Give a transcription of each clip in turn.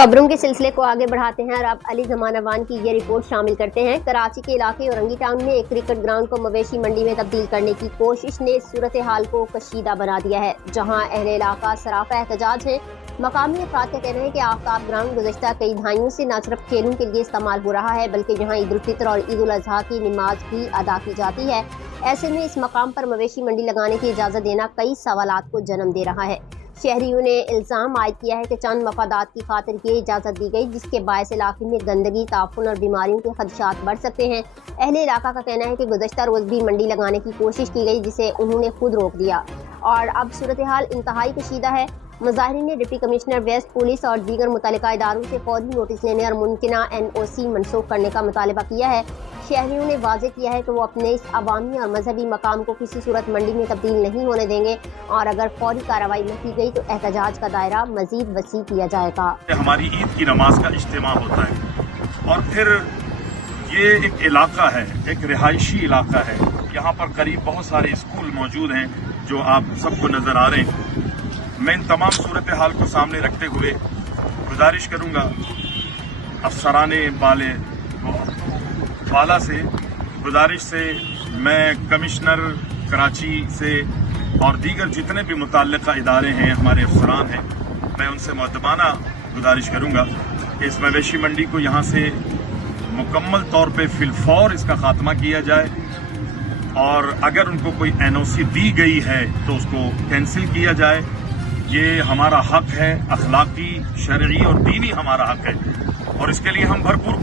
خبروں کے سلسلے کو آگے بڑھاتے ہیں اور اب علی زمان وان کی یہ رپورٹ شامل کرتے ہیں۔ کراچی کے علاقے اورنگی ٹاؤن میں ایک کرکٹ گراؤنڈ کو مویشی منڈی میں تبدیل کرنے کی کوشش نے صورتحال کو کشیدہ بنا دیا ہے، جہاں اہل علاقہ سراپا احتجاج ہیں۔ مقامی افراد کا کہنا ہے کہ آفتاب گراؤنڈ گزشتہ کئی دہائیوں سے نہ صرف کھیلوں کے لیے استعمال ہو رہا ہے بلکہ یہاں عید الفطر اور عید الاضحیٰ کی نماز بھی ادا کی جاتی ہے۔ ایسے میں اس مقام پر مویشی منڈی لگانے کی اجازت دینا کئی سوالات کو جنم دے رہا ہے۔ شہریوں نے الزام عائد کیا ہے کہ چند مفادات کی خاطر یہ اجازت دی گئی، جس کے باعث علاقے میں گندگی، تعفن اور بیماریوں کے خدشات بڑھ سکتے ہیں۔ اہل علاقہ کا کہنا ہے کہ گزشتہ روز بھی منڈی لگانے کی کوشش کی گئی، جسے انہوں نے خود روک دیا اور اب صورتحال انتہائی کشیدہ ہے۔ مظاہرین نے ڈپٹی کمشنر ویسٹ، پولیس اور دیگر متعلقہ اداروں سے فوری نوٹس لینے اور ممکنہ NOC منسوخ کرنے کا مطالبہ کیا ہے۔ شہریوں نے واضح کیا ہے کہ وہ اپنے اس عوامی اور مذہبی مقام کو کسی صورت منڈی میں تبدیل نہیں ہونے دیں گے اور اگر فوری کارروائی نہ کی گئی تو احتجاج کا دائرہ مزید وسیع کیا جائے گا۔ ہماری عید کی نماز کا اجتماع ہوتا ہے اور پھر یہ ایک علاقہ ہے، ایک رہائشی علاقہ ہے۔ یہاں پر قریب بہت سارے اسکول موجود ہیں جو آپ سب کو نظر آ رہے ہیں۔ میں ان تمام صورتحال کو سامنے رکھتے ہوئے گزارش کروں گا افسران بالا سے، گزارش سے میں کمشنر کراچی سے اور دیگر جتنے بھی متعلقہ ادارے ہیں، ہمارے افسران ہیں، میں ان سے مؤدبانہ گزارش کروں گا کہ اس مویشی منڈی کو یہاں سے مکمل طور پہ فی الفور اس کا خاتمہ کیا جائے اور اگر ان کو کوئی NOC دی گئی ہے تو اس کو کینسل کیا جائے۔ یہ ہمارا حق ہے، اخلاقی، شرعی اور دینی ہمارا حق ہے اور اس کے لیے ہم بھرپور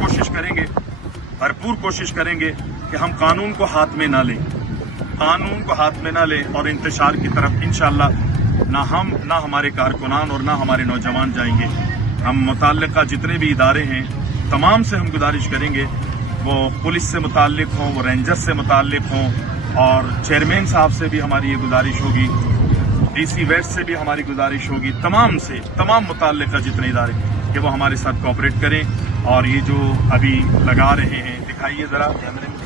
کوشش کریں گے کہ ہم قانون کو ہاتھ میں نہ لیں اور انتشار کی طرف انشاءاللہ نہ ہم، نہ ہمارے کارکنان اور نہ ہمارے نوجوان جائیں گے۔ ہم متعلقہ جتنے بھی ادارے ہیں تمام سے ہم گزارش کریں گے، وہ پولیس سے متعلق ہوں، وہ رینجرز سے متعلق ہوں اور چیئرمین صاحب سے بھی ہماری یہ گزارش ہوگی، DC ویسٹ سے بھی ہماری گزارش ہوگی، تمام متعلقہ جتنے ادارے کہ وہ ہمارے ساتھ کوآپریٹ کریں اور یہ جو ابھی لگا رہے ہیں، دکھائیے ذرا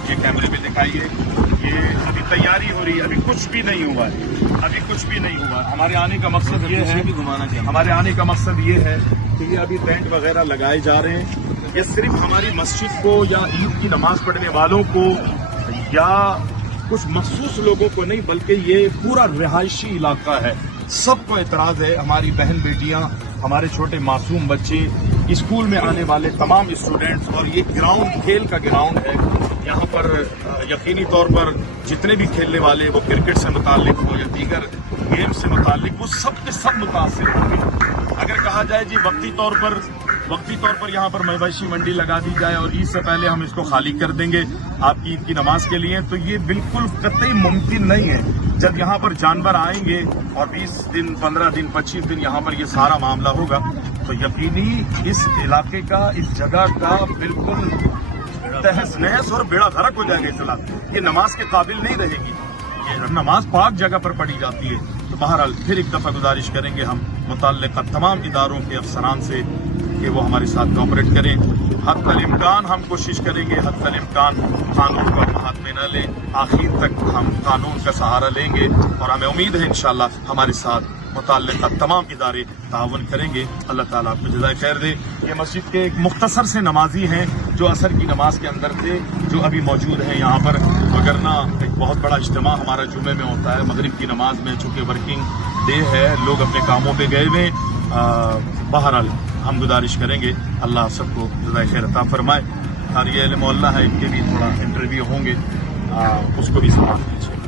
یہ کیمرے میں دکھائیے، یہ ابھی تیاری ہو رہی ہے، ابھی کچھ بھی نہیں ہوا ہے۔ ہمارے آنے کا مقصد یہ ہے کہ یہ ابھی ٹینٹ وغیرہ لگائے جا رہے ہیں۔ یہ صرف ہماری مسجد کو یا عید کی نماز پڑھنے والوں کو یا کچھ مخصوص لوگوں کو نہیں بلکہ یہ پورا رہائشی علاقہ ہے، سب کو اعتراض ہے۔ ہماری بہن بیٹیاں، ہمارے چھوٹے معصوم بچے، اسکول میں آنے والے تمام اسٹوڈنٹس، اور یہ گراؤنڈ کھیل کا گراؤنڈ ہے۔ یہاں پر یقینی طور پر جتنے بھی کھیلنے والے، وہ کرکٹ سے متعلق ہو یا دیگر گیم سے متعلق، وہ سب کے سب متاثر ہوں گے۔ اگر کہا جائے جی وقتی طور پر یہاں پر مویشی منڈی لگا دی جائے اور عید سے پہلے ہم اس کو خالی کر دیں گے آپ کی عید کی نماز کے لیے، تو یہ بالکل قطعی ممکن نہیں ہے۔ جب یہاں پر جانور آئیں گے اور 20 دن، 15 دن، 25 دن یہاں پر یہ سارا معاملہ ہوگا تو یقینی اس علاقے کا، اس جگہ کا بالکل تہس نہس اور بیڑا غرق ہو جائے گا۔ اس علاقے یہ نماز کے قابل نہیں رہے گی، یہ نماز پاک جگہ پر پڑھی جاتی ہے۔ تو بہرحال پھر ایک دفعہ گزارش کریں گے ہم متعلقہ تمام اداروں کے افسران سے کہ وہ ہمارے ساتھ کوآپریٹ کریں۔ حتی الامکان ہم کوشش کریں گے، حتی الامکان قانون کو اپنے ہاتھ میں نہ لیں، آخر تک ہم قانون کا سہارا لیں گے اور ہمیں امید ہے انشاءاللہ ہمارے ساتھ متعلقہ تمام ادارے تعاون کریں گے۔ اللہ تعالیٰ آپ کو جزائے خیر دے۔ یہ مسجد کے ایک مختصر سے نمازی ہیں جو عصر کی نماز کے اندر تھے، جو ابھی موجود ہیں یہاں پر، وگرنہ ایک بہت بڑا اجتماع ہمارا جمعے میں ہوتا ہے مغرب کی نماز میں، چونکہ ورکنگ ڈے ہے، لوگ اپنے کاموں پہ گئے ہوئے۔ بہرحال ہم گزارش کریں گے، اللہ سب کو جزائے خیر عطا فرمائے۔ اور یہ علم اللہ ہے، ان کے بھی تھوڑا انٹرویو ہوں گے، اس کو بھی سماعت کیجیے۔